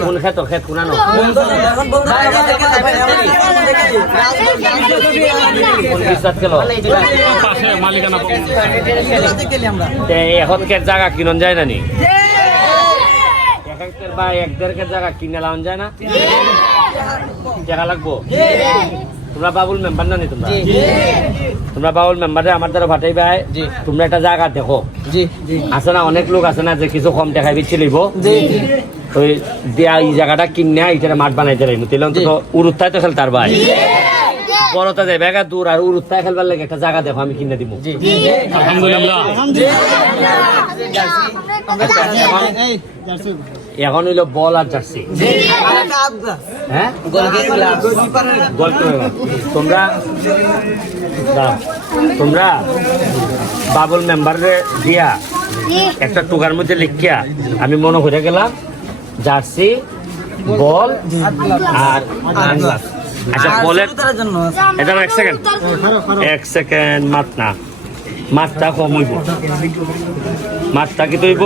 কোন খেত খেত কোন কিস্তাত গেল পাশে মালিকানা কে জায়গা কিনন যায় না নি? বা এক দেড় কে জায়গা কিনে লাউন যায় না? টাকা লাগবো? তোমরা বাবুল মেম্বার না নি তোমরা? তোমরা বাবুল মেম্বারে আমার দ্বারা ভাটাই ভাই তোমরা একটা জায়গা দেখো। আছে না অনেক লোক আছে না যে কিছু কম টাকায় বিচ্ছি লইব ওই দিয়া এই জায়গাটা কিনে এইটা মাঠ বানাইতে রাখব তাহলে অন্তত উরুত্তায় তো খেলতার ভাই। বড়টা দেবে একা দূর আর উরুত্তায় খেলবার লাগে একটা জায়গা দেখো আমি কিনে দিব এখন হইল বল আর জার্সি। হ্যাঁ। তোমরা তোমরা বাবুল মেম্বারে দিয়া একটা টুকার মধ্যে লিখিয়া আমি মনে করে গেলাম জার্সি বল। আর আনলাস। আচ্ছা বলের এটা এক সেকেন্ড। এক সেকেন্ড মাত না মাতটা কম হইব মাতটা কি তৈব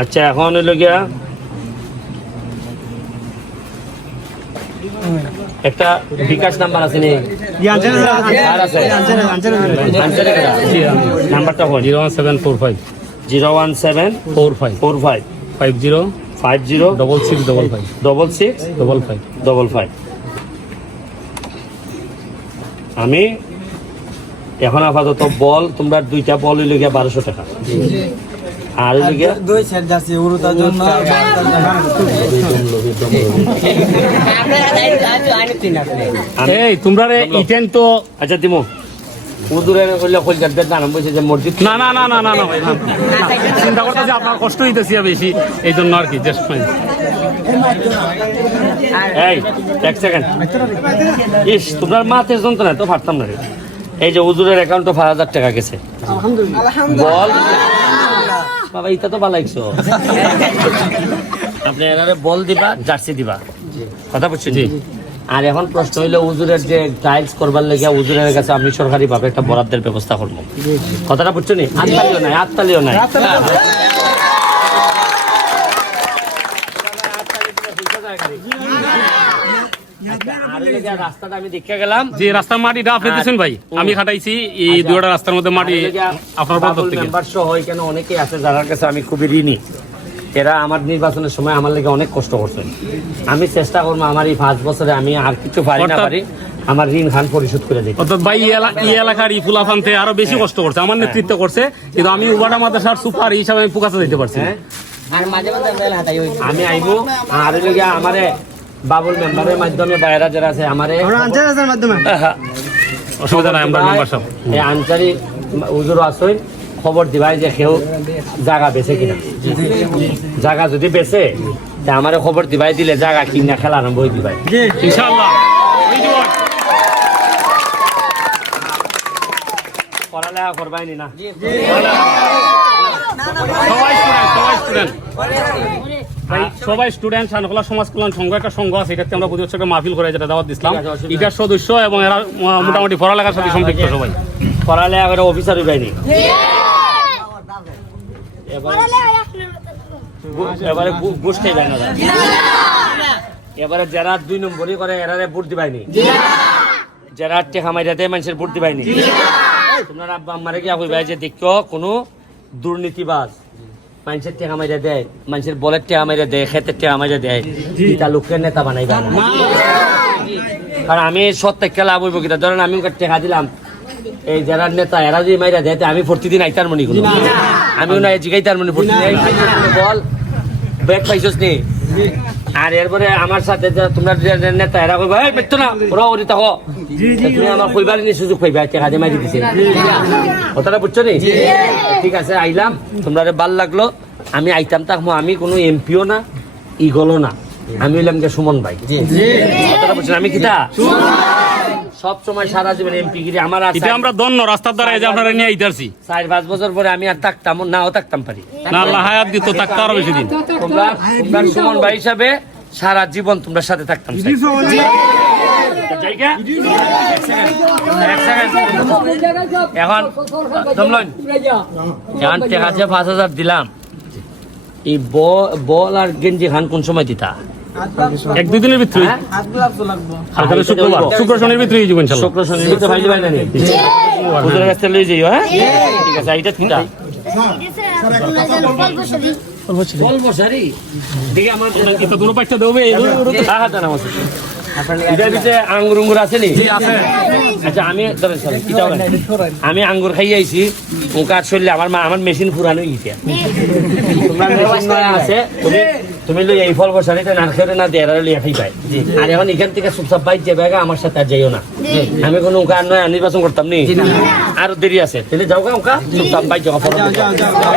আচ্ছা এখন হইল গিয়া একটা বিকাশ নাম্বার আছে নি আর আছে? নাম্বারটা কোন zero one seven four five. Zero one seven four five. Four five. Five zero five zero double six double five. Double six double five. Double five. আমি এখন আপাতত বল তোমরা দুইটা বল গিয়া বারোশো টাকা। আর হইল দুই সেট যাচ্ছি উড়ুতার জন্য এই তোমরা রে ইটেন তো আচ্ছা দিমু। উদুরের হইলে কলকাত বেদ নাম বলছে যে মসজিদ। না না না না না না ভাই না। চিন্তা করতে আপনার কষ্ট হইতেছি বেশি এই জন্য আর কি জাস্ট ফাইন এই এক সেকেন্ড ইস তোমরা যন্ত্রণা তো পারতাম না রে। এই যে উজুরের অ্যাকাউন্টে পাঁচ হাজার টাকা গেছে। বল। বাবা ইটা তো ভালো লাগছো আপনি এনারে বল দিবা জার্সি দিবা। কথা বুঝছি জি। আর এখন প্রশ্ন হইল উজুরের যে টাইলস করবার লেগে উজুরের কাছে আমি সরকারি ভাবে একটা বরাদ্দের ব্যবস্থা করব। কথাটা বুঝছ নি? আত্মালিও নাই আত্মালিও নাই আর হইল গিয়া রাস্তাটা আমি দেখে গেলাম। যে রাস্তার মাটিটা আপনি দিচ্ছেন ভাই আমি খাটাইছি এই দুটা রাস্তার মধ্যে মাটি আপনার পক্ষ থেকে। মেম্বার সহ এখানে অনেকেই আছে যার কাছে আমি খুবই ঋণী। এরা আমার নির্বাচনের সময় আমার লেগে অনেক কষ্ট করছে আমি চেষ্টা করব আমার এই পাঁচ বছরে আমি আর কিছু পারি না পারি আমার ঋণ খান পরিশোধ করে দিই অর্থাৎ ভাই এই এলা- এই এলাকার ই ফুলাফান্তে আরও বেশি কষ্ট করছে আমার নেতৃত্ব করছে কিন্তু আমি উবাটা মাদ্রাসার সুপার হিসাবে আমি পুকাতে দিতে পারছি হ্যাঁ। আমি আইবো আর আমারে বাবুল মেম্বারের মাধ্যমে বাইরা যারা আছে আমারে মাধ্যমে। অসুবিধা নাই আমরা মেম্বার সাহেব এই আনসারি উজুর আসই খবর দিবাই যে কেউ জায়গা বেছে কিনা। জায়গা যদি বেছে তা আমারে খবর দিবাই দিলে জায়গা কিনা খেলা আরম্ভ হয়ে দিবাই। ইনশাআল্লাহ। পড়ালেখা করবাই নি না? সবাই স্টুডেন্ট সবাই স্টুডেন্ট সবাই স্টুডেন্ট শানকলা সমাজ কল্যাণ সংঘ একটা সংঘ আছে এটাতে আমরা প্রতি বছর মাহফিল করে যেটা দাওয়াত দিছিলাম। ঠিক এটার সদস্য এবং এরা মোটামুটি পড়ালেখার সাথে সম্পৃক্ত সবাই। পড়ালেখা করে অফিসার হইবাই এবারে গু- এবারে গু- যায় না এবারে যারা দুই নম্বরই করে এরারে ভোট দিবাই নি। যারা টেকা মাইরা দেয় মানুষের ভোট দিবাই নি। তোমরা আব্বা আম্মারে কি কইবাই যে দেখো কোনো দুর্নীতিবাজ মানুষের টেকা মাইরা দেয় মানুষের বলের টেকা মাইরা দেয় খেতের টেকা মাইরা দেয়। ইটা লোকের নেতা বানাই না। কারণ আমি সত্যি লাভ হইব কিনা? ধরেন আমি টেকা দিলাম। এই যারা নেতা এরা যদি মাইরা দেয় আমি প্রতিদিন আইতার মনি করি আমিও না জিগাইতার মনি প্রতিদিন বল ব্যাগ পাইছস নি? আর এরপরে আমার সাথে তোমরা নেতা এরা কইবা এই মিত্র না ওরা ওরি থাকো তুমি আমার কইবার নি সুযোগ পাইবা টাকা কাজে মারি দিছে। কথাটা বুঝছ নি? ঠিক আছে আইলাম। তোমরা ভালো লাগল। আমি আইতাম থাকব আমি কোনো এমপিও না ইগলও না। আমি হইলাম যে সুমন ভাই। কথাটা বুঝছ আমি কিতা সব সময় সারা জীবন এমপি গিরি আমার এটা আমরা দন্য রাস্তার দ্বারা এই যে আপনারা নিয়ে আইতারছি। চার পাঁচ বছর পরে আমি আর থাকতাম নাও থাকতাম পারি। না আল্লাহ হায়াত দিত থাকতে আরও বেশি দিন। তোমরা তোমরা সুমন ভাই হিসাবে সারা জীবন তোমরা সাথে থাকতাম। এখন এখন টাকা আছে পাঁচ হাজার দিলাম এই বল আর গেঞ্জি খান কোন সময় দিতা? এক দুই দিনের ভিতরে। হ্যাঁ? সরকারি শুক্রবার। শুক্র শনির ভিতরে হয়ে যাব ইনশাল্লাহ। শুক্র শনি তো ভাই নি কাছে লই যাইও হ্যাঁ? ঠিক আছে এইটা কিটা হ্যাঁ হ্যাঁ ভিতরে আচ্ছা আমি আঙ্গুর খাই আইছি ওকার শরীরে আমার মা আমার মেশিন মেশিন নয়া আছে তুমি লই এই ফল বসারি এটা না খেয়ে না দেয়ার লইয়া খাই পাই আর এখন এখান থেকে চুপচাপ বাইক যাবে আমার সাথে আর যাইও না। আমি কোনো উকা আর নয়া নির্বাচন করতাম নি। আরও দেরি আছে। তাহলে যাও গা উকা চুপচাপ বাইক যাও ফল যাও যাও যাও।